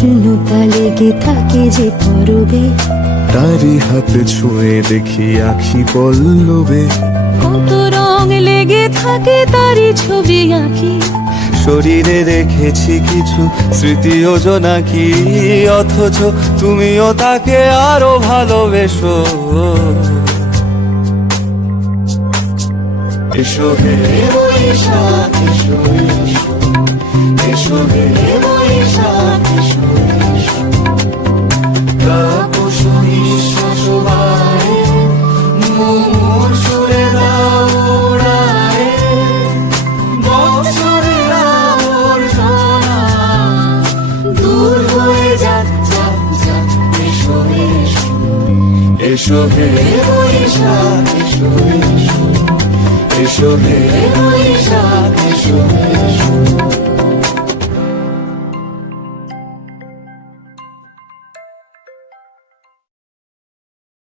উষ্ণতা লেগে থাকে যে পরবে। তারি হাতে ছুঁয়ে দেখি আখি পল্লবে। কত রং লেগে থাকে তারই ছবি আঁকি শরীরে রেখেছি কিছু স্মৃতি যোজনা কি অথচ তুমিও তাকে আরও ভালোবেসো। এসো হে এসো এসো। এসো হে এসো হয়ে হে বৈশাখ এসো এসো এসো হে বৈশাখ এসো এসো